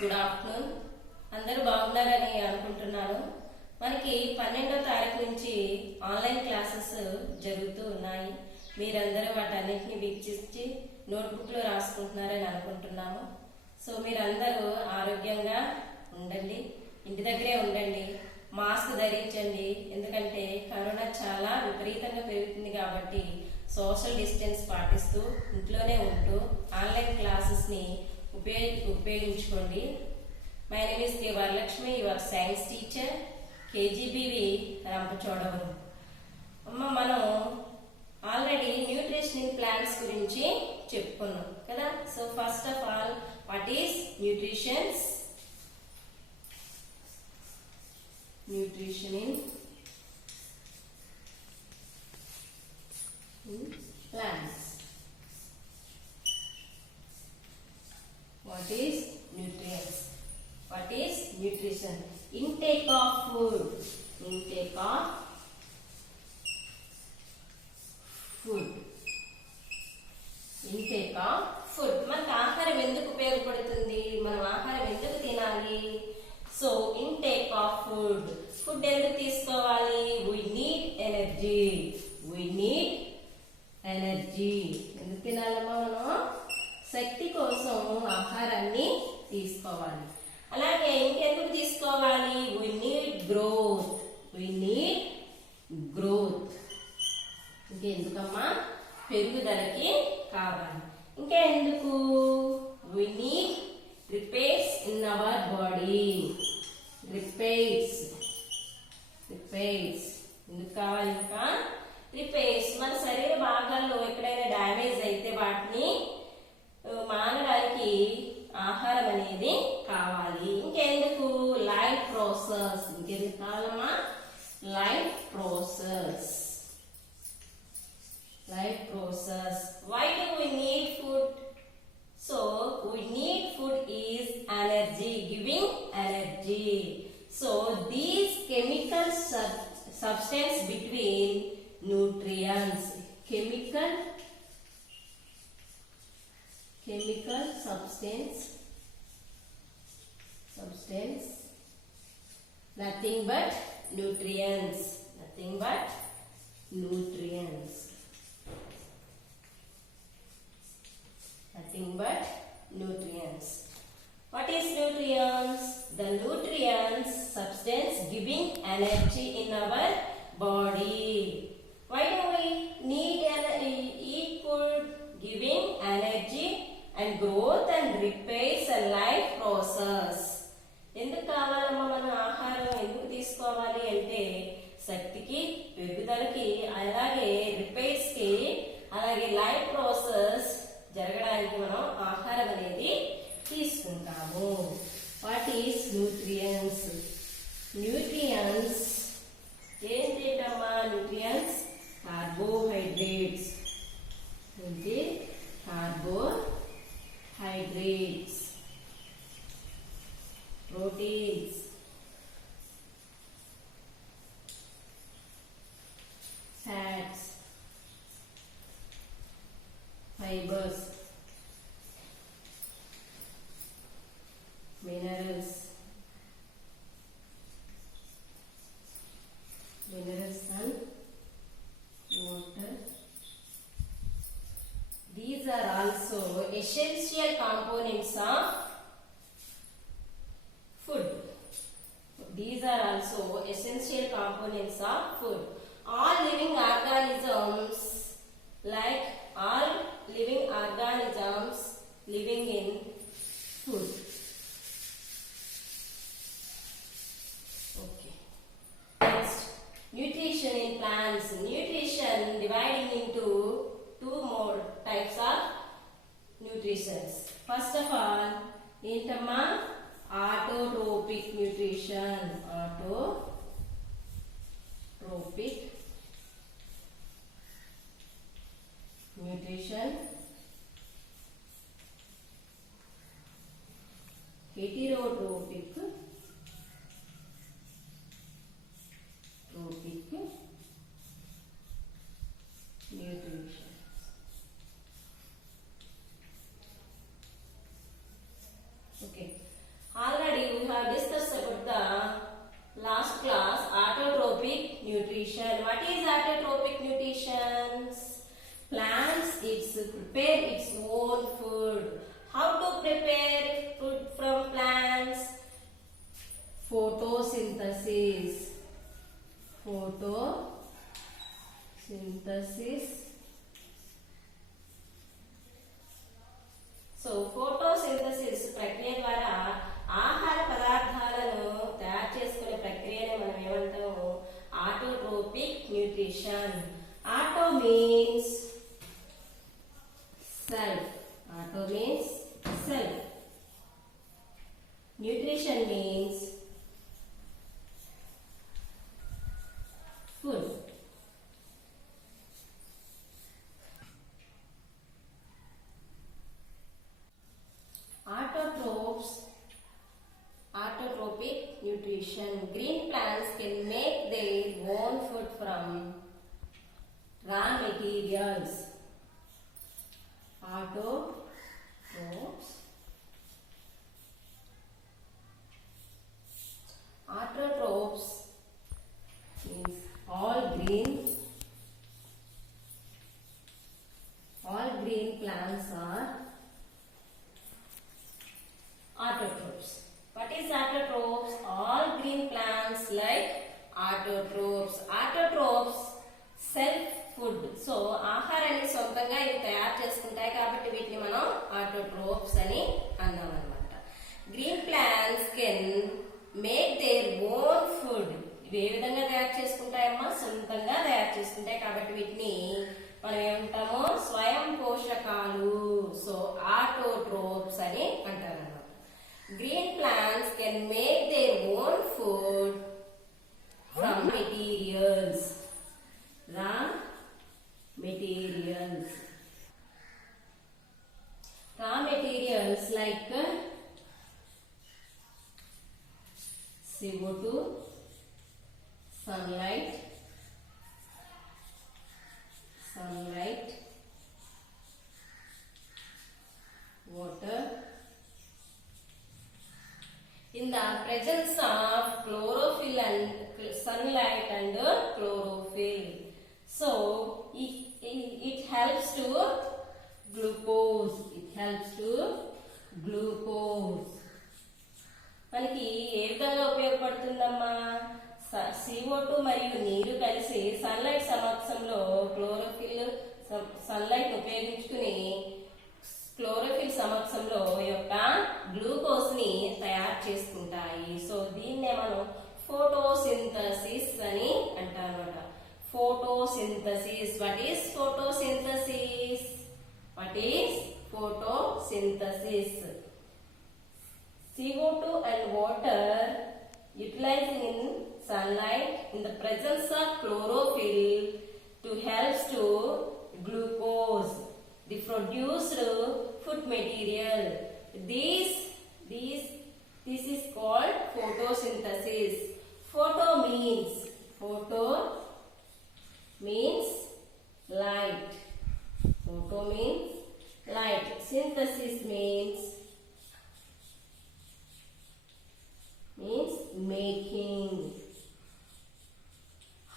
Good afternoon. అందరూ బాగున్నారని అనుకుంటున్నాను. మనకి 12వ తారీఖు నుంచి ఆన్లైన్ క్లాసెస్ జరుగుతూ ఉన్నాయి. మీరందరూ వాటన్నిటిని వీక్షించి నోట్బుక్లో రాసుకుంటున్నారని అనుకుంటున్నాము. సో మీరందరూ ఆరోగ్యంగా ఉండండి, ఇంటి దగ్గరే ఉండండి, మాస్క్ ధరించండి. ఎందుకంటే కరోనా చాలా విపరీతంగా పెరుగుతుంది కాబట్టి సోషల్ డిస్టెన్స్ పాటిస్తూ ఇంట్లోనే ఉంటూ ఆన్లైన్ క్లాసెస్ని ఉపయోగించుకోండి. My name is K Varalakshmi, your science teacher, KGBV Rampachodavaram. అమ్మ, మనం ఆల్రెడీ న్యూట్రిషన్ ప్లాంట్స్ గురించి చెప్పుకున్నాం కదా. So first of all, what is nutrition in plants. What is nutrients? What is nutrition? Intake of food. Intake of food. Intake of food. మనకు ఆహారం ఎందుకు ఉపయోగపడుతుంది? మనం ఆహారం ఎందుకు తినాలి? So intake of food. Food ఎందుకు తీసుకోవాలి? we need energy. we need energy. ఎందుకు తినాలమ్మా? మనం శక్తి కోసం ఆహారాన్ని తీసుకోవాలి. అలాగే ఇంకెందుకు తీసుకోవాలి? we need growth. we need growth. ఇంకెందుకమ్మా? పెరుగుదలకి కావాలి. ఇంకా ఎందుకు? we need repairs in our body. repairs ఎందుకు కావాలి? ఇంకా రిపేర్స్. మన శరీర భాగాల్లో ఎక్కడైనా డ్యామేజ్ అయితే వాటిని మానడానికి ఆహారం అనేది కావాలి. ఇంకెందుకు? Life process. ఇంకెందుకు కావాలమ్మా? Life process. Why do we need food? So we need food is energy, giving energy. So these chemical substance between nutrients, chemical substance, nothing but nutrients. What is nutrients? The nutrients substance giving energy in our body. Why do we need eat food? Giving energy and growth and repairs and life process. ఎందుకు కావాలమ్మా? మనం ఆహారం ఎందుకు తీసుకోవాలి అంటే శక్తికి, పెరుగుదలకి, అలాగే రిపేర్స్ కి, అలాగే లైఫ్ ప్రాసెస్ జరగడానికి మనం ఆహారం అనేది తీసుకుంటాము. What is nutrients? ఏంటమ్మా న్యూట్రియన్స్? కార్బోహైడ్రేట్స్. ఏంటి? Carbohydrates, proteins, fats, fibres, minerals and water. These are also essential components of food. All living organisms living in food. Nutrition in plants. Nutrition dividing into two more types of nutrition. First of all, ఏంటమ్మా? autotrophic nutrition. heterotrophic nutrition. Okay. prepare its own food. How to prepare food from plants? Photosynthesis. Photosynthesis. So photosynthesis ప్రక్రియ ద్వారా ఆహార పదార్థాలను తయారు చేసుకునే ప్రక్రియనే మనం ఏమంటాము autotrophic nutrition. Auto means self. Auto means self. Nutrition means food. Autotrophic nutrition. Green plants can make their own food from raw materials. Autotrophs. Autotrophs means all green plants are autotrophs. What is autotrophs? All green plants like autotrophs. Autotrophs self food. So ఆహారాన్ని సొంతంగా ఇవి తయారు చేసుకుంటాయి కాబట్టి వీటిని మనం autotrophs అని అన్నాం అన్నమాట. Green plants can make their own food. ఇవి ఏ విధంగా తయారు చేసుకుంటాయమ్మా? సొంతంగా తయారు చేసుకుంటాయి కాబట్టి వీటిని మనం ఏమంటాము? స్వయం పోషకాలు. సో ఆటోట్రోప్స్ అని అంటారు అన్నమాట. Green plants can make their own food from materials. Raw materials. Raw materials like CO2, sunlight, water. In the presence of chlorophyll and sunlight and chlorophyll, so it helps to glucose. మనకి ఏ విధంగా ఉపయోగపడుతుందమ్మా? CO2 మరియు నీరు కలిసి సన్లైట్ సమక్షంలో chlorophyll sunlight ఉపయోగించుకుని క్లోరోఫిల్ సమక్షంలో యొక్క గ్లూకోజ్ ని తయారు చేసుకుంటాయి. సో దీన్నే మనం ఫోటోసింథసిస్ అని అంటారన్నమాట. Photosynthesis. What is photosynthesis? CO2 and water utilizing in sunlight in the presence of chlorophyll to helps to glucose, the produced food material. This is called photosynthesis. Photo means light. Synthesis means making.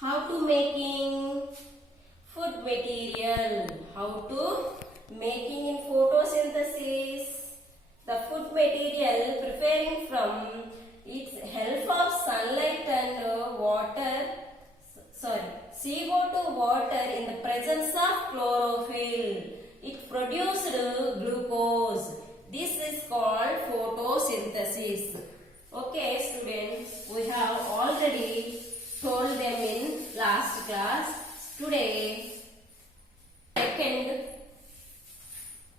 How to making food material? How to making in photosynthesis? The food material preparing from its help of sunlight and water. CO2 water in the presence of chlorophyll. It produced glucose. This is called photosynthesis. Okay, students, we have already told them in last class. Today, second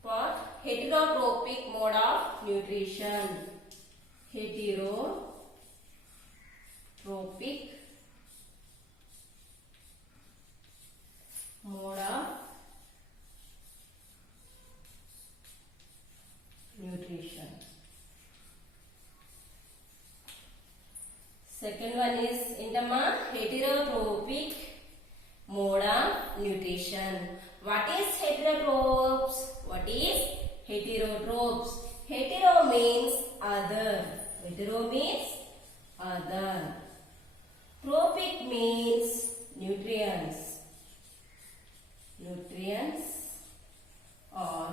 part, heterotrophic mode of nutrition. Heterotrophic mode of nutrition. Second one is heterotrophic mode of nutrition. What is heterotrophs? Hetero means other. Trophic means nutrients or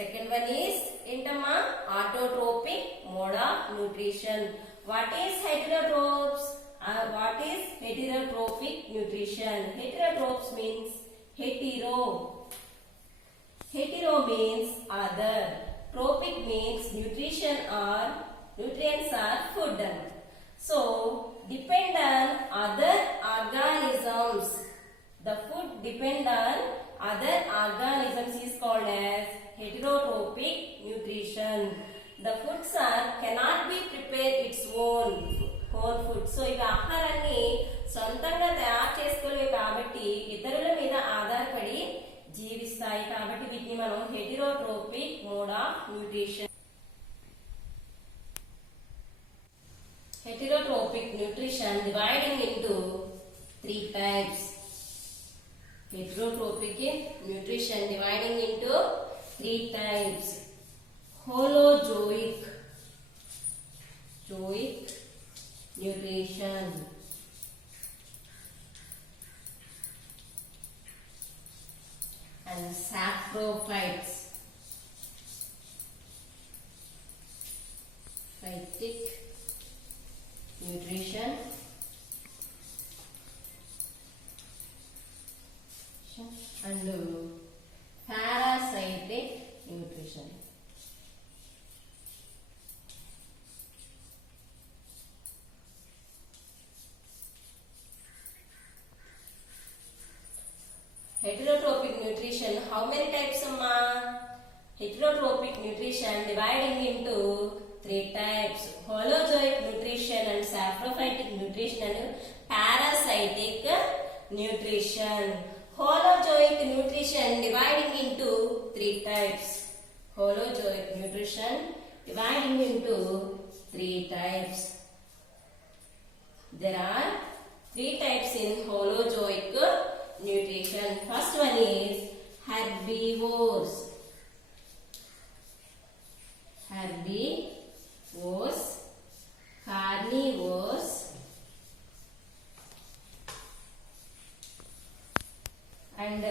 Second one is ఏంటమ్మా autotrophic mode of nutrition. What is heterotrophs? What is heterotrophic nutrition? Heterotrophs means hetero. Hetero means other. Trophic means nutrients are food. So depend on other organisms. The food depend on other organisms is called as heterotrophic nutrition. The foods cannot be prepared its own food. So ఇవి ఆహారాన్ని సొంతంగా తయారు చేసుకోలేవు కాబట్టి ఇతరుల మీద ఆధారపడి జీవిస్తాయి కాబట్టి వీటిని మనం heterotrophic mode of nutrition. Heterotrophic nutrition dividing into three types. Heterotrophic nutrition dividing into three types. Holozoic nutrition, and saprophytic nutrition, and parasitic nutrition. Heterotrophic nutrition, how many types amma? Heterotrophic nutrition dividing into three types: holozoic nutrition and saprophytic nutrition and parasitic nutrition. Holozoic nutrition dividing into three types. Holozoic nutrition dividing into three types. There are three types in holozoic nutrition. First one is herbivores. Carnivores, and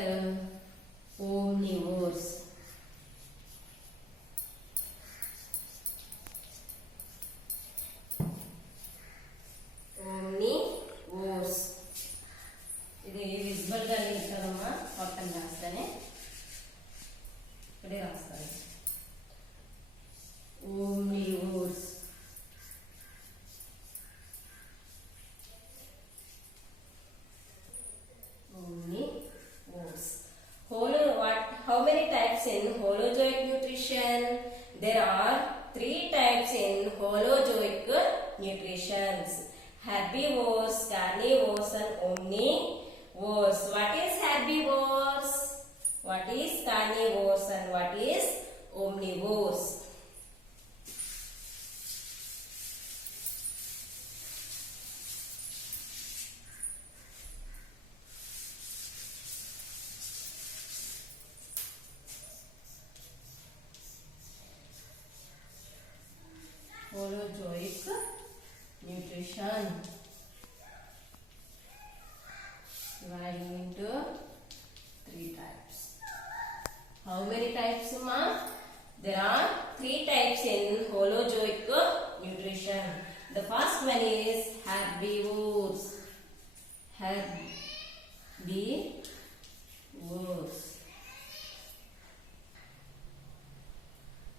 omnivores. ఇది విజిబుల్ గా లేదు కదమ్మా, పక్కన రాస్తానే ఇక్కడే రాస్తాను. Omnivores. How many types in holozoic nutrition? There are three types in holozoic nutrition: herbivores, carnivores, and omnivores. What is herbivores? What is carnivores? And what is omnivores? Holozoic nutrition dividing into three types. How many types, ma? There are three types in holozoic nutrition. The first one is herbivores.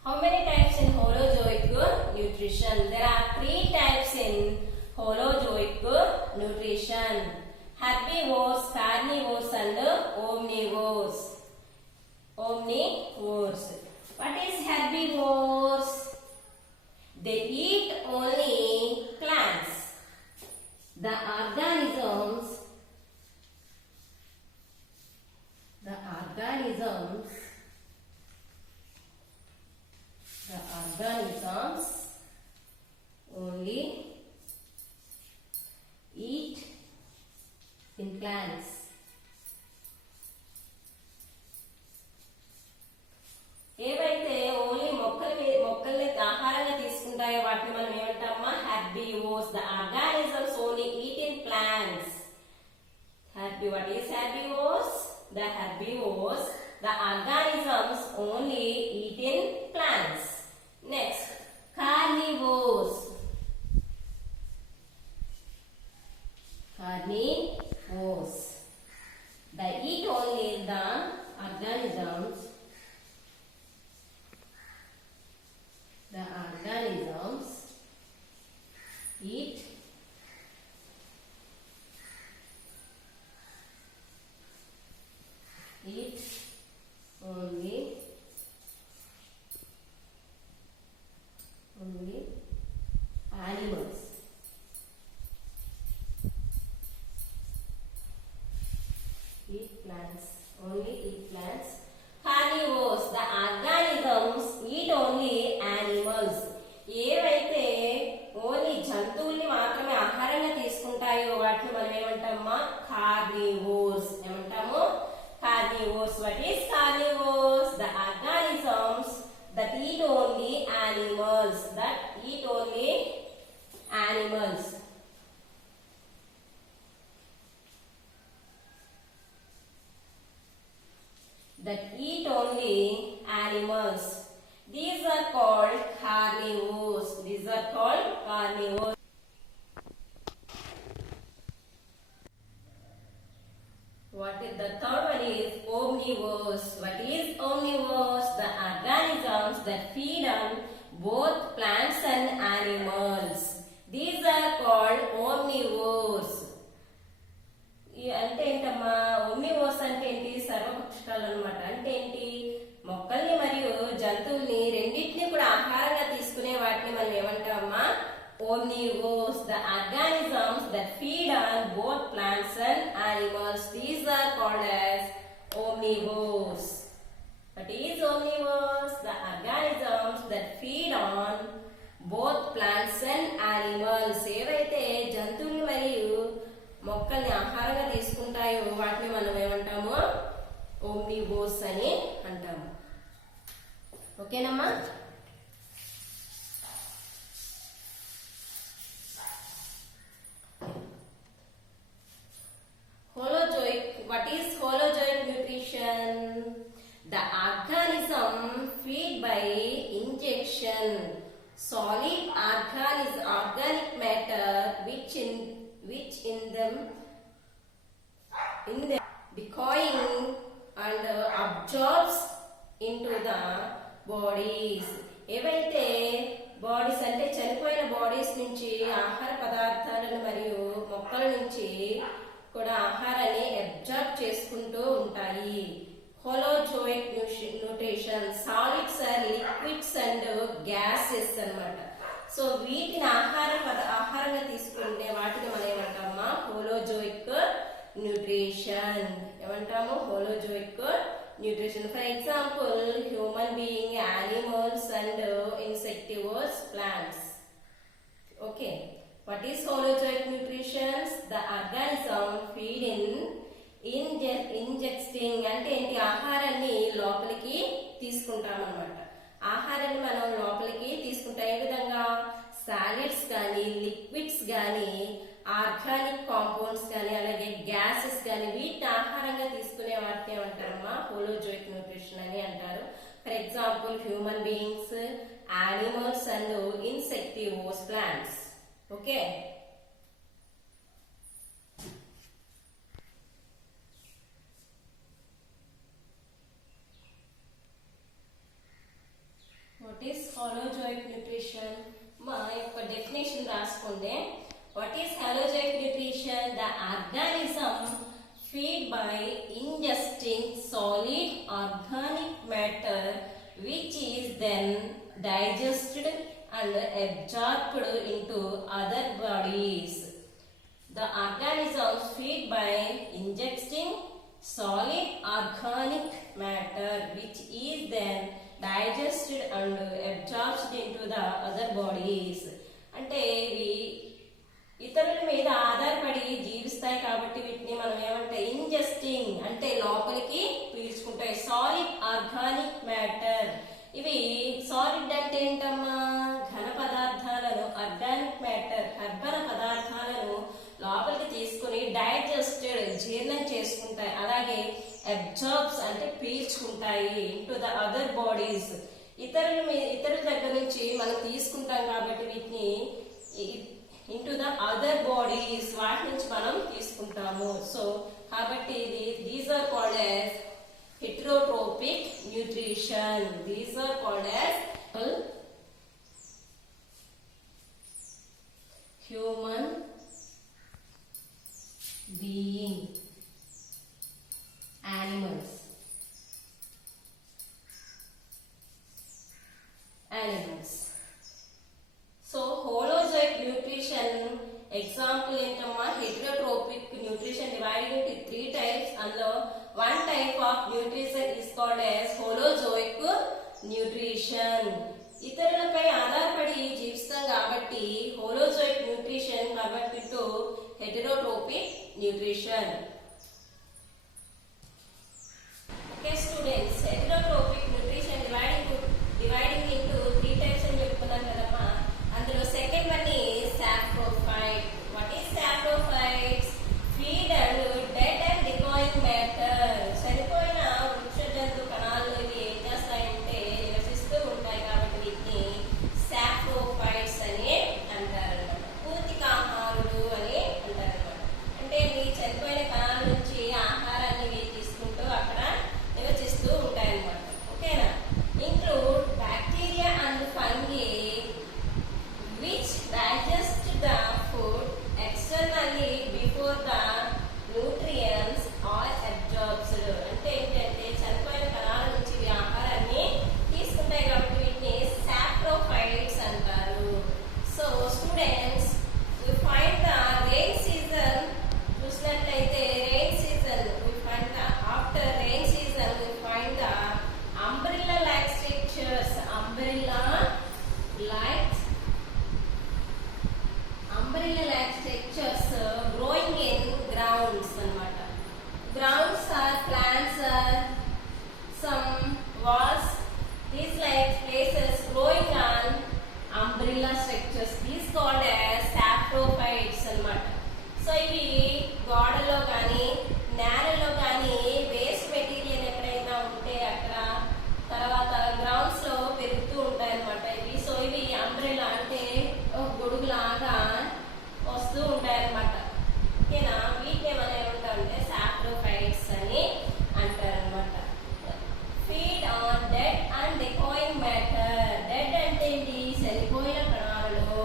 How many types in holozoic nutrition? There are three types in holozoic nutrition: herbivores, carnivores, and omnivores. What is herbivores? They eat only plants. The organisms only eat in plants. ఏవైతే only మొక్కల్ని ఆహారంగా తీసుకుంటాయో వాటిని మనం ఏమంటామా? Herbivores. The organisms only eat in plants. What is herbivores? The herbivores, the organisms only eat Next, carnivores. Carnivores. They eat only the organisms. The organisms eat only animals. Eat plants. Only eat plants. Carnivores. The organisms eat only animals. ఏవైతే ఓన్లీ జంతువుల్ని మాత్రమే ఆహారంగా తీసుకుంటాయో వాటిని మనం ఏమంటామా? కార్నివోర్స్. ఏమంటాము? Carnivores. What is carnivores? The organisms that eat only animals. That eat only animals. That eat only animals. These are called carnivores. These are called carnivores. What is the third one is omnivores. What is omnivores? The organisms that feed on both plants and animals. These are called omnivores. అంటే ఏంటమ్మా? ఓమ్నివోర్స్ అంటే ఏంటి? సర్వభక్షకాలు అన్నమాట. అంటే ఏంటి? మొక్కల్ని మరియు జంతువుల్ని రెండింటిని కూడా ఆహారంగా తీసుకునే వాటిని మనం ఏమంటామా? Omnivores. The organisms that feed on both plants and animals. These are called as omnivores. What is omnivores? The organisms that feed on both plants and animals. ఏవైతే జంతువులు మరియు మొక్కల్ని ఆహారంగా తీసుకుంటాయో వాటిని మనం ఏమంటాము? ఓమ్నివోర్స్ అని అంటాము. ఓకేనమ్మా? Holozoic. What is holozoic nutrition? The organism feed by injection solid organic matter which in them decaying and absorbs into the bodies. ఏవైతే బాడీస్ అంటే చనిపోయిన బాడీస్ నుంచి ఆహార పదార్థాలను మరియు మొక్కల నుంచి కూడా ఆహారాన్ని అబ్జర్బ్ చేసుకుంటూ ఉంటాయి. Holozoic nutrition. Solids or liquids and gases అన్నమాట. సో వీటిని ఆహారంగా తీసుకునే వాటిని మనం ఏమంటామా? Holozoic nutrition. ఏమంటాము? Holozoic nutrition. For example human being, animals and insectivores, plants. Okay. What is holozoic nutrition? The organism feed ingesting అంటే ఏంటి? ఆహారాన్ని లోపలికి తీసుకుంటాం అన్నమాట. ఆహారాన్ని మనం లోపలికి తీసుకుంటాం. ఏ విధంగా? సాలిడ్స్ కానీ, లిక్విడ్స్ కానీ, ఆర్గానిక్ కాంపౌండ్స్ కానీ, అలాగే గ్యాసెస్ కానీ వీటిని ఆహారంగా తీసుకునే వాటిని ఏమంటారమ్మా? హోలోజోయిక్ న్యూట్రిషన్ అని అంటారు. For example human beings, animals and insectivores, plants. Okay. What is holozoic nutrition? మా యొక్క డెఫినేషన్ రాసుకోండి. What is holozoic nutrition? The organism feed by ingesting solid organic matter which is then digested and absorbed into other bodies. The organisms feed by ingesting solid organic matter which is then digested and absorbed into the other bodies. అంటే ఇవి ఇతరుల మీద ఆధారపడి జీవిస్తాయి కాబట్టి వీటిని మనం ఏమంటే ఇంజెస్టింగ్ అంటే లోపలికి పీల్చుకుంటాయి. Solid organic matter. ఇవి సాలిడ్ అంటే ఏంటమ్మా? ఘన పదార్థాలను, ఆర్గానిక్ మ్యాటర్ కర్బన పదార్థాలను లోపలికి తీసుకుని డైజెస్టెడ్ జీర్ణం చేసుకుంటాయి. అలాగే అబ్జార్బ్స్ అంటే పీల్చుకుంటాయి ఇంటూ ద అదర్ బాడీస్. ఇతరుల దగ్గర నుంచి మనం తీసుకుంటాం కాబట్టి వీటిని ఇంటూ ద అదర్ బాడీస్ వాటి నుంచి మనం తీసుకుంటాము. సో కాబట్టి these are called as heterotropic nutrition. These are called as human being, animals. So holozoic nutrition example ఏంటమ్మా, heterotropic nutrition divided into 3 types. అందులో one type of nutrition is called as holozoic nutrition. ఇతరులపై ఆధారపడి జీవిస్తాం కాబట్టి holozoic nutrition convert to heterotrophic nutrition. Okay students, heterotrophic nutrition dividing into 3 types అని చెప్పుకున్నాం కదమ్మా. అందులో second one is saprophyte. What is saprophytes? Feed and dead and decaying matter. చనిపోయిన వృక్ష జంతు కణాలు ఇవి ఏం చేస్తాయంటే నివసిస్తూ ఉంటాయి కాబట్టి వీటిని సాప్రోఫైట్స్ అని అంటారన్నమాట. పూతికాహారులు అని అంటారన్నమాట. అంటే ఇవి చనిపోయిన కణాల నుంచి ఆహారాన్ని తీసుకుంటూ అక్కడ నివసిస్తూ ఉంటాయన్నమాట. ఓకేనా? Include bacteria and fungi which digest the food externally before the nutrients are absorbed. అంటే ఏంటంటే చనిపోయిన కణాల నుంచి ఆహారాన్ని తీసుకుంటాయి కాబట్టి వీటిని సాప్రోఫైట్స్ అంటారు. So students, we find the rain season. చూసినట్లయితే rain season, we find the after rain season we find the umbrella like structures. Umbrella like structures growing in grounds అన్నమాట. Grounds are plants or some walls. These like places growing on umbrella structures. These called as saprophytes అన్నమాట. సో ఇవి గోడలో కానీ నేలలో కానీ waste material ఎక్కడైనా ఉంటే అక్కడ తర్వాత గ్రౌండ్స్ లో పెరుగుతూ ఉంటాయి అన్నమాట ఇవి. సో ఇవి అంబ్రెల్లా అంటే ఒక గొడుగులాగా వస్తూ ఉంటాయి అన్నమాట. ఓకేనా? వీటిని ఏమని ఏమంటారంటే సాప్రోఫైట్స్ అని అంటారన్నమాట. Feed on dead and decaying matter. Dead అంటే ఏంటి? చనిపోయిన కణాలలో.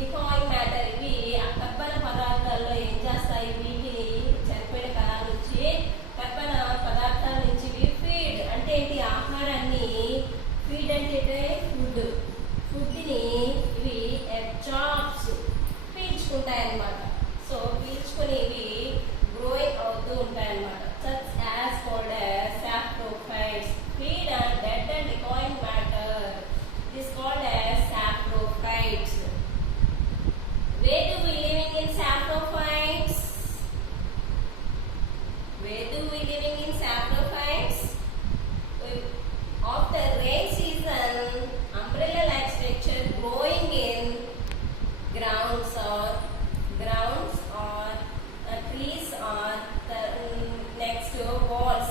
డికాయింగ్ మ్యాటర్ ఇవి కర్బన పదార్థాల్లో ఏం చేస్తాయి? వీటిని చనిపోయిన కణాల నుంచి కర్బన పదార్థాల నుంచి ఫీడ్ అంటే ఏంటి? ఆహారాన్ని. ఫీడ్ అంటే ఫుడ్ ని ఇవి అబ్జార్బ్స్ పీల్చుకుంటాయి అన్నమాట. సో పీల్చుకొని ఇవి గ్రోయింగ్ అవుతూ ఉంటాయి అన్నమాట. Such as called as saprophytes. Feed and dead and decaying matter. It is called as saprophytes. Where do we living in saprophytes? Where do we living in saprophytes? After rain season, umbrella-like structure growing in grounds or trees or next to walls.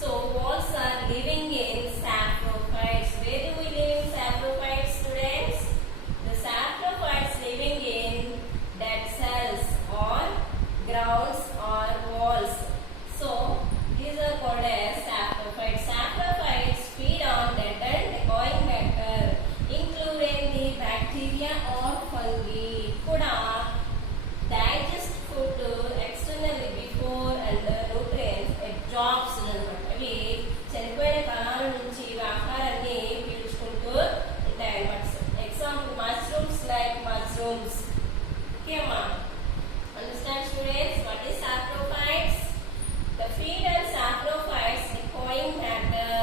So walls are living in saprophytes. Where do we live in saprophytes, students? The saprophytes living in dead cells or grounds or walls. So these are called as saprophytes. Saprophytes feed on dead and decaying matter, including the bacteria or fungi. Kuda digest food externally before and nutrients absorbs అన్నమాట. అవి చనిపోయిన కణాల నుంచి ఆహారాన్ని పీల్చుకుంటూ ఉంటాయి అన్నమాట. Example mushrooms like mushrooms. Okay ma? Understand students? What is saprophytes? The feed and saprophytes decaying matter.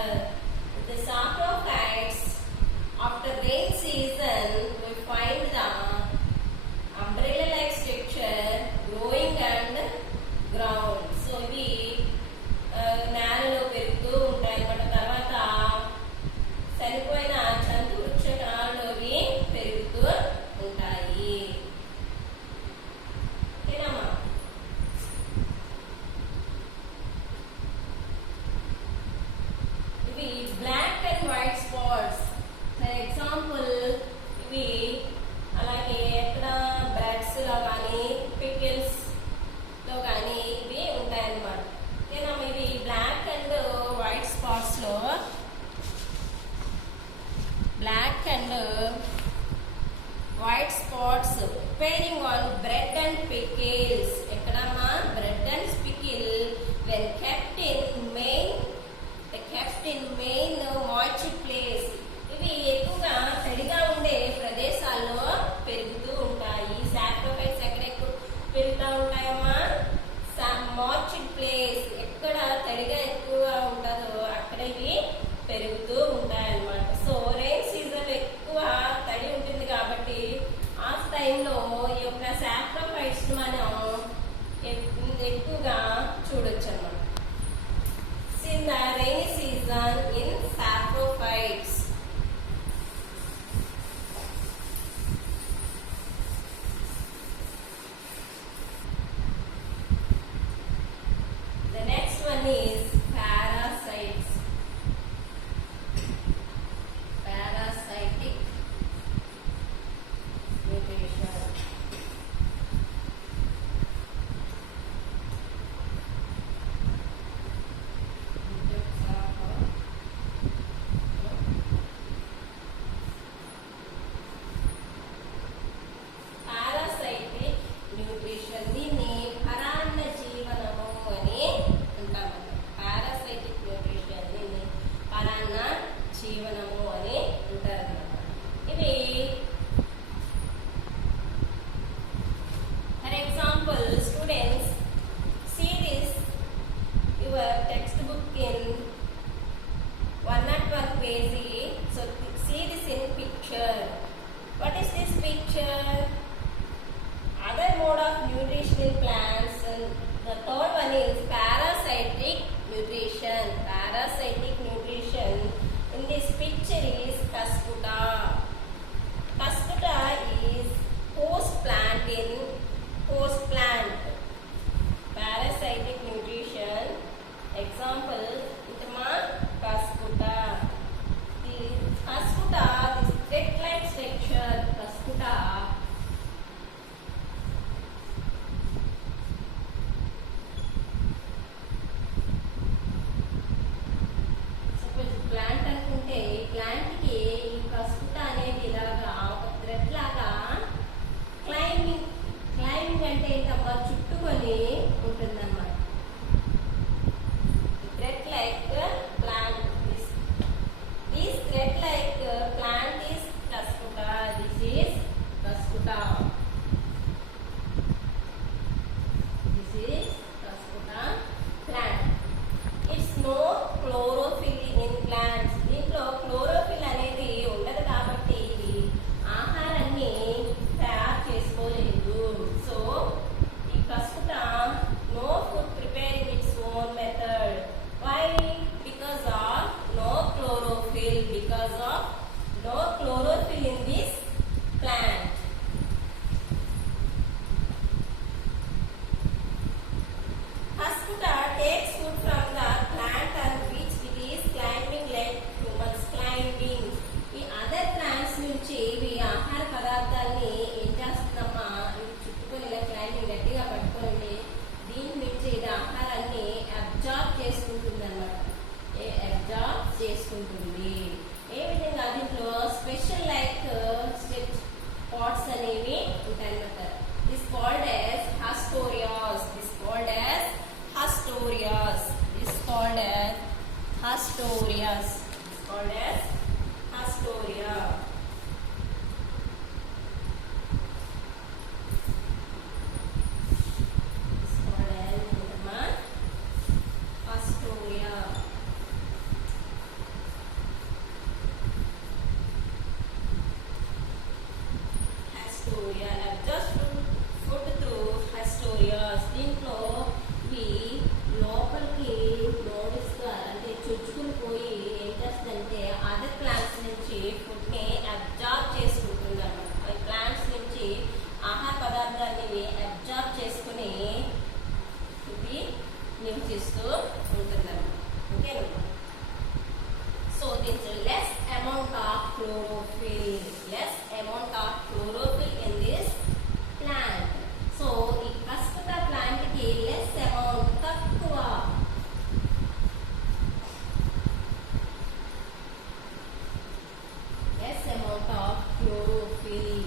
The saprophytes after rain season we find the umbrella like structure growing and ground. So ఇవి నేలలో పెరుగుతూ ఉంటాయి అన్నమాట. preparing on bread and pickles. ఎక్కడమ్మా bread and pickle when kept in main moist place. ఇవి ఎక్కువగా తడిగా ఉండే ప్రదేశాల్లో పెరుగుతూ ఉంటాయి. సాప్రోఫైట్స్ ఎక్కడ ఎక్కువ పెరుగుతూ ఉంటాయమ్మా? మాయిస్ట్ ప్లేస్, ఎక్కడ తడిగా ఎక్కువగా ఉంటుందో అక్కడ ఇవి పెరుగుతూ ఉంటాయి అన్నమాట. సో రెయిన్ సీజన్ ఎక్కువ తడి ఉంటుంది కాబట్టి ఆ టైంలో ఈ యొక్క సాప్రోఫైట్స్ మనం ఎక్కువగా చూడొచ్చు అన్నమాట. In the rainy season in saprophytes. The next one is parasites. Parasitic nutrition. Parasitic nutrition. దీన్ని పరాన్న జీవనము అని అంటాము. Parasitic nutrition దీన్ని పరాన్న జీవనము అని అంటారు అన్నమాట. ఇవి for example students, see this your textbook in 101 page. So see this in picture. What is this picture? Other mode of nutrition in plants, and the third one is parasitic nutrition. Parasitic nutrition in this picture is Cuscuta. Cuscuta is host plant in host plant. Parasitic nutrition example itama Cuscuta. The Cuscuta, this thread-like structure Cuscuta plant అనుకుంటే ఈ ప్లాంట్ కి ఈ కస్కుట అనేది ఇలాగా ఒక థ్రెడ్ లాగా క్లైంబింగ్ అంటే ఏంటమ్మా చుట్టుకొని ఉంటుందన్నమాట. Thread like plant, this thread like plant is Cuscuta. This is Cuscuta. This is Cuscuta plant. It's no chlorophyll in plants. దీంట్లో క్లోరోఫిల్ అనేది ఉండదు కాబట్టి ఇది ఆహారాన్ని తయారు చేసుకోలేదు. సో ఈ Cuscuta no food preparing its own method. Why? Because of no chlorophyll. Because of no chlorophyll in this plant. Cuscuta takes food from the plant on which it is climbing like humans climbing. ఈ other plants నుంచి ఇవి ఆహార పదార్థాన్ని ఏం చేస్తుందమ్మా? ఇవి చుట్టుకొని ఇలా క్లైంబింగ్ గట్టిగా పట్టుకొని దీని నుంచి ఇది ఆహారాన్ని అబ్జార్బ్ చేసుకుంటుంది అన్నమాట. అబ్జార్బ్ చేసుకుంటుంది. ఏ విధంగా? దీంట్లో స్పెషల్ లైక్ స్టెప్ పాట్స్ అనేవి ఉంటాయన్నమాట. This called as haustorias. This called as Hasturias. This called as Hasturias. This called as Hastoria. This called as Hastoria. Hastoria. Just food through Hastorias. దీంట్లో లోపలికి నోడిస్గా అంటే చొచ్చుకుని పోయి ఏం చేస్తుందంటే అదర్ ప్లాంట్స్ నుంచి ఫుడ్ ని అబ్జార్బ్ చేసుకుంటుంది అన్నమాట. ఈ ప్లాంట్స్ నుంచి ఆహార పదార్థాన్ని అబ్జార్బ్ చేసుకుని ఇది నివసిస్తూ ఉంటుందన్నమాట. ఓకేనమ్మా. So this less amount of chlorophyll. Less amount of chlorophyll in this plant. So ఈ కస్కుట ప్లాంట్ కి లెస్ అమౌంట్, తక్కువ less amount of chlorophyll.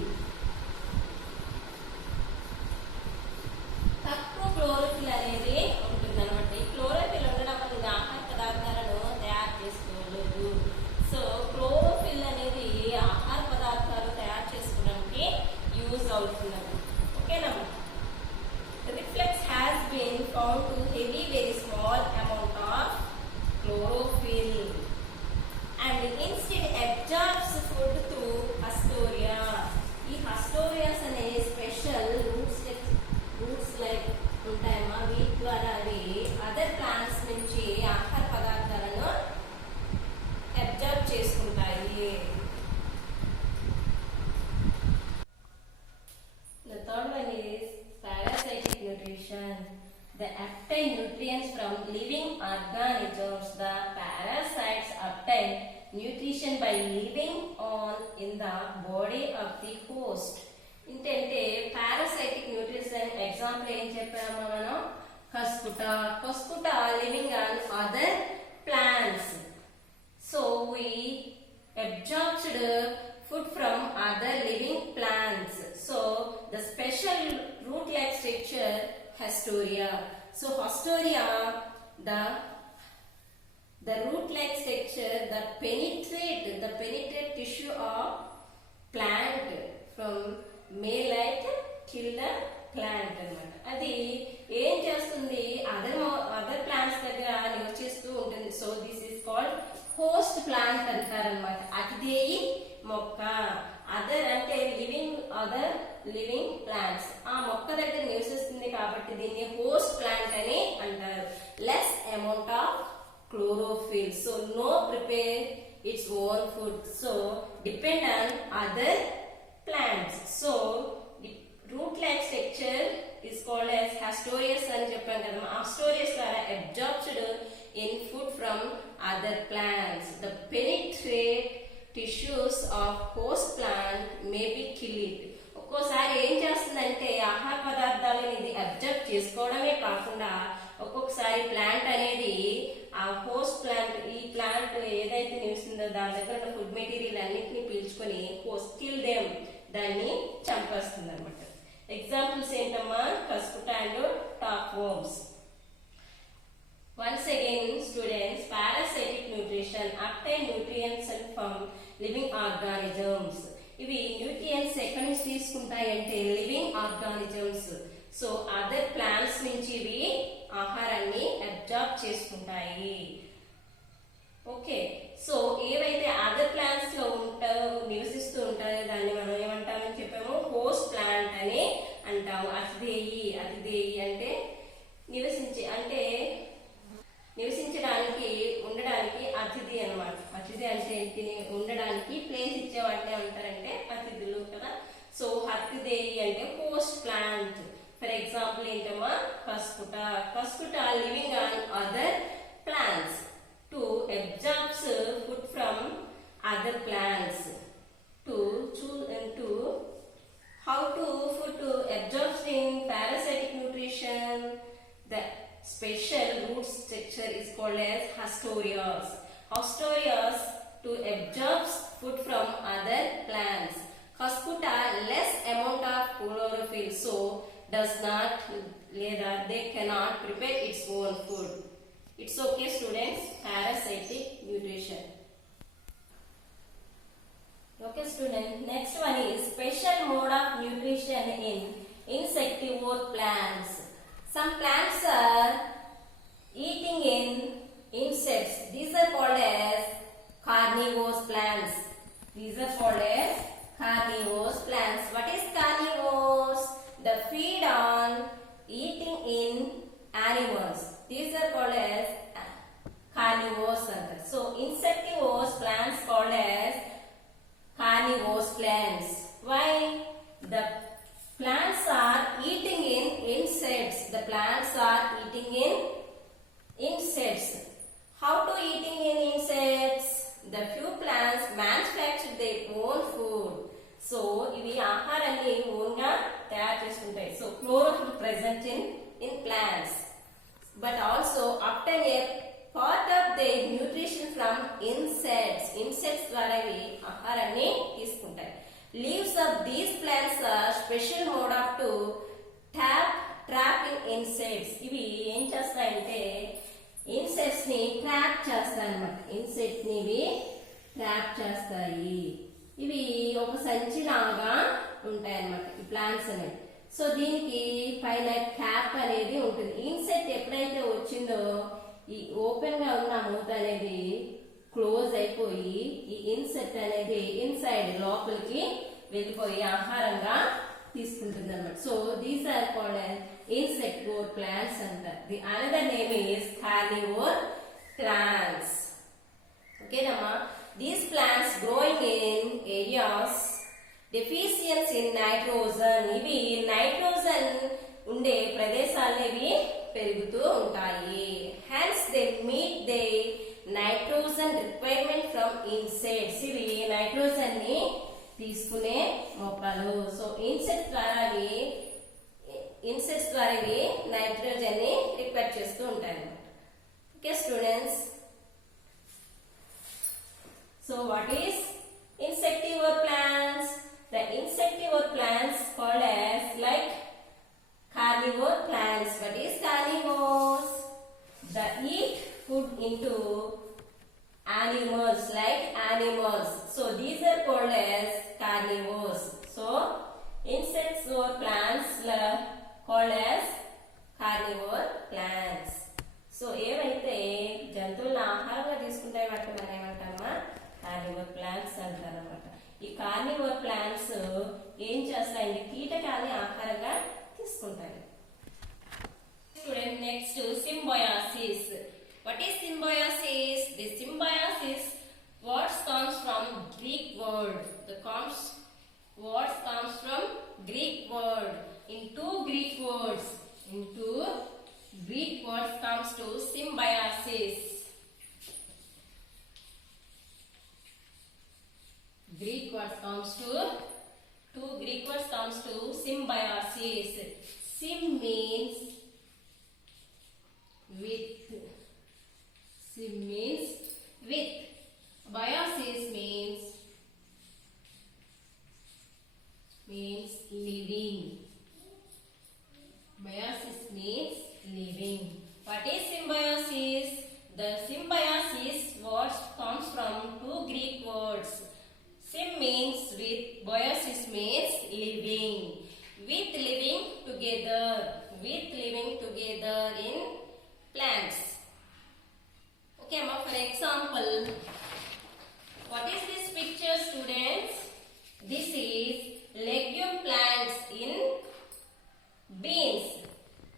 living on in the body of the host. ఏంటంటే parasitic nutrition ఎగ్జాంపుల్ ఏం చెప్పాము మనం? Cuscuta living on other plants. So we absorbed food from other living plants. So the special root-like structure Hastoria. So Hastoria, the root-like structure that penetrate tissue of plant from may like kill the plant అన్నమాట. అది ఏం చేస్తుంది? Other plants దగ్గర నివసిస్తూ ఉంటుంది. So this is called host plant అంటారనమాట. అతిథేయి మొక్క. అదర్ అంటే అదర్ లివింగ్ ప్లాంట్స్. ఆ మొక్క దగ్గర నివసిస్తుంది కాబట్టి దీన్ని హోస్ట్ ప్లాంట్ అని అంటారు. Less amount of chlorophyll, so no prepare its own food, so depend on other plants. So the root like structure is called as Hastoreus అని చెప్పాం కదా. Hastoreus ద్వారా absorbed in food from other plants. The penetrate tissues of host plant may be killed. ఒక్కోసారి ఏం చేస్తుందంటే ఆహార పదార్థాలను ఇది అబ్జర్వ్ చేసుకోవడమే కాకుండా ఒక్కొక్కసారి ప్లాంట్ అనేది ఆ హోస్ట్ ప్లాంట్, ఈ ప్లాంట్ ఏదైతే నివసిందో దాని దగ్గర ఉన్న ఫుడ్ మెటీరియల్ అన్నింటినీ పీల్చుకొని కిల్ దెమ్, దాన్ని చంపేస్తుంది అనమాట. ఎగ్జాంపుల్స్ ఏంటమ్మా? Cuscuta and tapeworms. Once again students, parasitic nutrition obtain nutrients from living organisms. ఇవి న్యూట్రియంట్స్ ఎక్కడి నుంచి తీసుకుంటాయి అంటే living organisms. So other plants నుంచి ఇవి ఆహారాన్ని అబ్జార్బ్ చేసుకుంటాయి. ఓకే, సో ఏవైతే అదర్ ప్లాంట్స్ లో నివసిస్తూ ఉంటాయో దాన్ని మనం ఏమంటామని చెప్పాము? హోస్ట్ ప్లాంట్ అని అంటాము. అతిథేయి అంటే నివసించడానికి ఉండడానికి అతిథి అన్నమాట. అతిథి అంటే ఉండడానికి ప్లేస్ ఇచ్చే వాటిని ఏమంటారంటే అతిథులు కదా. సో అతిథేయి అంటే హోస్ట్ ప్లాంట్. ఫర్ ఎగ్జాంపుల్ ఏంటమ్మా? Cuscuta living on other plants to absorbs food from other plants. How to food to absorb in parasitic nutrition? The special root structure is called as Hastoreus. Hastoreus to absorb food from other plants. Cuscuta less amount of chlorophyll, so does not they cannot prepare its own food. It's okay students, parasitic nutrition. Okay students, next one is special mode of nutrition in insectivore plants. Some plants are eating in insects. These are called as carnivorous plants. What is carnivores? They feed on eating in animals. These are called as carnivores. So insectivorous plants called as carnivorous plants. Why? The plants are eating in insects. How to eating in insects? The few plants manufacture their own food. So ఇవి ఆహారాన్ని ఓన్ గా తయారు చేసుకుంటాయి. So chlorophyll present in plants, but also obtain a part of their nutrition from insects. Insects ద్వారా ఇవి ఆహారాన్ని తీసుకుంటాయి. Leaves of these plants are special mode of to trapping insects. ఇవి ఏం చేస్తాయంటే ఇన్సెక్ట్స్ ని ట్రాప్ చేస్తాయి అన్నమాట. ఇన్సెక్ట్స్ ని ఇవి ట్రాప్ చేస్తాయి. ఇవి ఒక సంచి లాగా ఉంటాయి అన్నమాట ఈ ప్లాంట్స్ అనేవి. సో దీనికి పైన క్యాప్ అనేది ఉంటుంది. ఇన్సెక్ట్ ఎప్పుడైతే వచ్చిందో ఈ ఓపెన్ గా ఉన్న మూత అనేది క్లోజ్ అయిపోయి ఈ ఇన్సెక్ట్ అనేది ఇన్సైడ్ లోపలికి వెళ్ళిపోయి ఆహారంగా తీసుకుంటుంది అన్నమాట. So these are called as insectivore plants అంటారు. The another name is carnivore plants. ఓకేనమ్మా. These plants growing in areas deficient in nitrogen. ఇవి నైట్రోజన్ ఉండే ప్రదేశాల్లో ఇవి పెరుగుతూ ఉంటాయి. Hence they meet their nitrogen requirement from insects. ఇవి నైట్రోజన్ ని తీసుకునే మొక్కలు. సో ఇన్సెక్ట్స్ ద్వారా ఇవి నైట్రోజన్ ని రిక్వైర్ చేస్తూ ఉంటాయి అన్నమాట. Okay students, so what is insectivore plants? The insectivore plants called as like carnivore plants. What is carnivores? They eat food into animals, like animals. So these are called as carnivores. So insectivore plants called as carnivore plants. So ఏవైతే జంతువులను ఆహారంగా తీసుకుంటాయి వాటిని మనం ఏమంటామా? Carnivore plants అంటారు అనమాట. ఈ కార్నివోర్ ప్లాంట్స్ ఏం చేస్తాయండి? కీటకాన్ని ఆహారంగా తీసుకుంటాయి. Student, next Symbiosis. What is Symbiosis? The Symbiosis words comes from Greek word. Words comes from Greek word. In two Greek words comes to symbiosis. Greek words comes to symbiosis. Sim means with. Biosis means living. Biosis means living. What is symbiosis? The symbiosis words comes from two Greek words. Sim means with, biosis means living. With living together in plants. Okay, Amma, for example, what is this picture, students? This is legume plants in beans.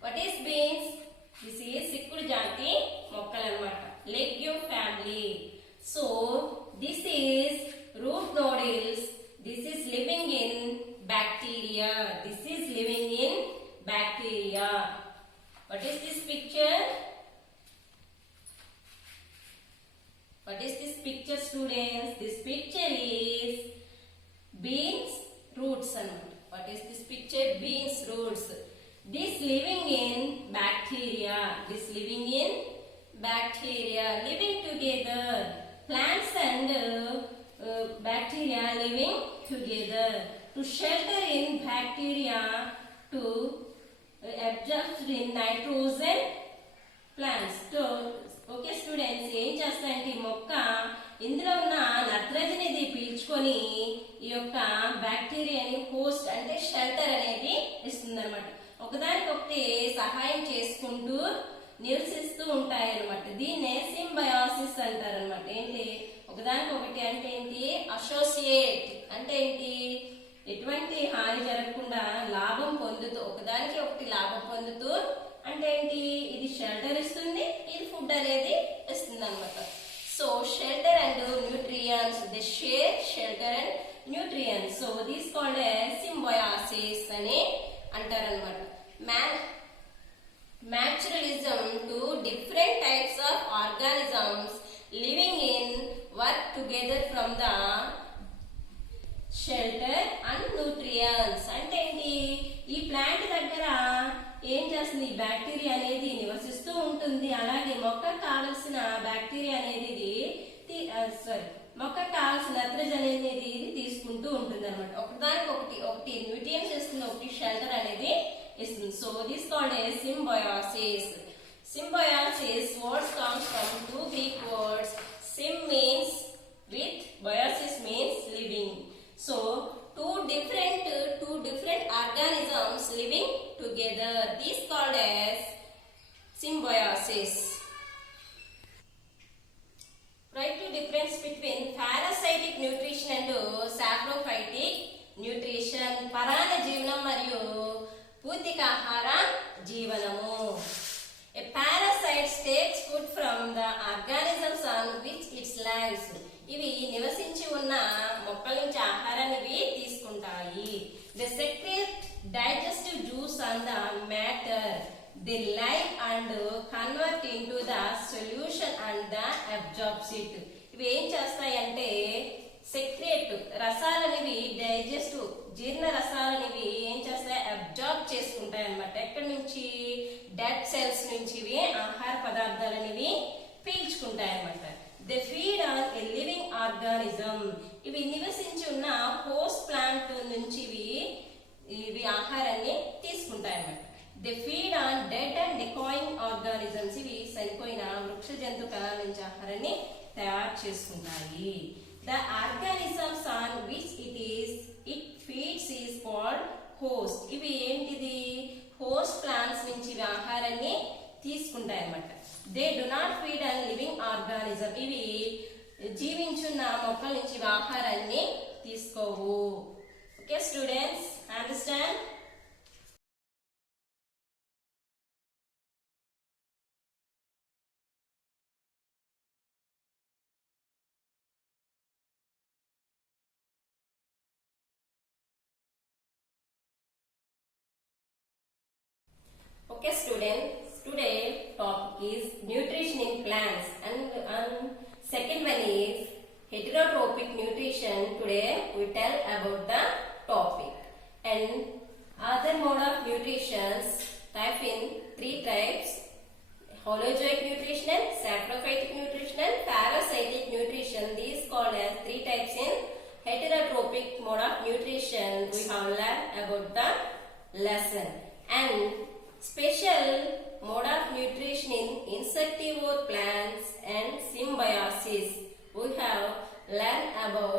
What is beans? This is sikkudu jati mokkal anamata, legume family. So this is root nodules. This is living in bacteria. What is this picture? What is this picture, students? This picture is beans roots anamata. What is this picture? Beans roots. This living in bacteria. Living together. Plants and bacteria living together to shelter in bacteria, to absorb in nitrogen plants. So okay students, ఏం చేస్తాయంటే ఈ మొక్క ఇందులో ఉన్న నత్రజనిది పీల్చుకొని ఈ యొక్క బ్యాక్టీరియాని హోస్ట్ అంటే షెల్టర్ అనేది ఇస్తుంది అనమాట. ఒకదానికొకటి సహాయం చేసుకుంటూ నివసిస్తూ ఉంటాయి అనమాట. దీన్నే సింబయాసిస్ అంటారు అనమాట. ఏంటి? ఒకదానికొకటి అంటే ఏంటి? అసోసియేట్ అంటే ఏంటి? ఎటువంటి హాని జరగకుండా లాభం పొందుతూ, ఒకదానికి ఒకటి లాభం పొందుతూ అంటే ఏంటి? ఇది షెల్టర్ ఇస్తుంది, ఇది ఫుడ్ అనేది ఇస్తుంది అనమాట. So shelter and nutrients, they share shelter and nutrients. So this called Symbiosis అని అంటారనమాట. Naturalism to different types of organisms living in work together from the shelter and nutrients. అంటే ఏంటి? ఈ ప్లాంట్ దగ్గర ఏం చేస్తుంది? బ్యాక్టీరియా అనేది నివసిస్తూ ఉంటుంది. అలాగే మొక్కకు కావలసిన బ్యాక్టీరియా అనేది మొక్కకు కావలసిన నత్రజని అనేది ఇది తీసుకుంటూ ఉంటుంది అనమాట. ఒకదానికి ఒకటి న్యూట్రియన్స్ ఇస్తుంది, ఒకటి షెల్టర్ అనేది ఇస్తుంది. So this called a Symbiosis. Symbiosis words comes from two Greek words. Sim means with, biosis means living. So two different organisms living together. This called as symbiosis. Write the difference between parasitic nutrition and saprophytic nutrition. పరాన్న జీవనం మరియు పూతికాహార జీవనము. A parasite takes food from the organisms on which it lives. ఇవి నివసించి ఉన్న మొక్కల నుంచి ఆహారాన్ని ఇవి తీసుకుంటాయి. They secrete digestive juice on the matter they live and convert into the solution and the absorbs it. ఇవి ఏం చేస్తాయంటే సెక్రేట్ రసాలనివి డైజెస్టివ్ జీర్ణ రసాలనివి ఏం చేస్తాయి అబ్జార్బ్ చేసుకుంటాయి అన్నమాట. ఎక్కడి నుంచి డెడ్ సెల్స్ నుంచి ఇవి ఆహార పదార్థాలనివి పీల్చుకుంటాయి అన్నమాట. They feed on a living organism. ఇవి నివసించి ఉన్న హోస్ట్ ప్లాంట్ నుంచి ఇవి ఆహారాన్ని తీసుకుంటాయి అన్నమాట. They feed on dead and decaying organisms. ఇవి చనిపోయిన వృక్ష జంతు కణాల నుంచి ఆహారాన్ని తయారు చేసుకుంటాయి. The organisms on which it feeds is called host. ఇవి ఏంటిది హోస్ట్ ప్లాంట్స్ నుంచి ఇవి ఆహారాన్ని తీసుకుంటాయి అన్నమాట. They do not feed on living organism. ఇవి జీవించున్న మొక్కల నుంచి ఇవి ఆహారాన్ని తీసుకోవు. Okay students, understand? Okay students, today topic is nutrition in plants and second one is heterotrophic nutrition. Today we tell about the topic and other mode of nutrition type in 3 types: holozoic nutrition, saprophytic nutrition, parasitic nutrition. These called as 3 types in heterotrophic mode of nutrition. We have learned about the lesson. And special mode of nutrition in insectivore plants and symbiosis. We have learned about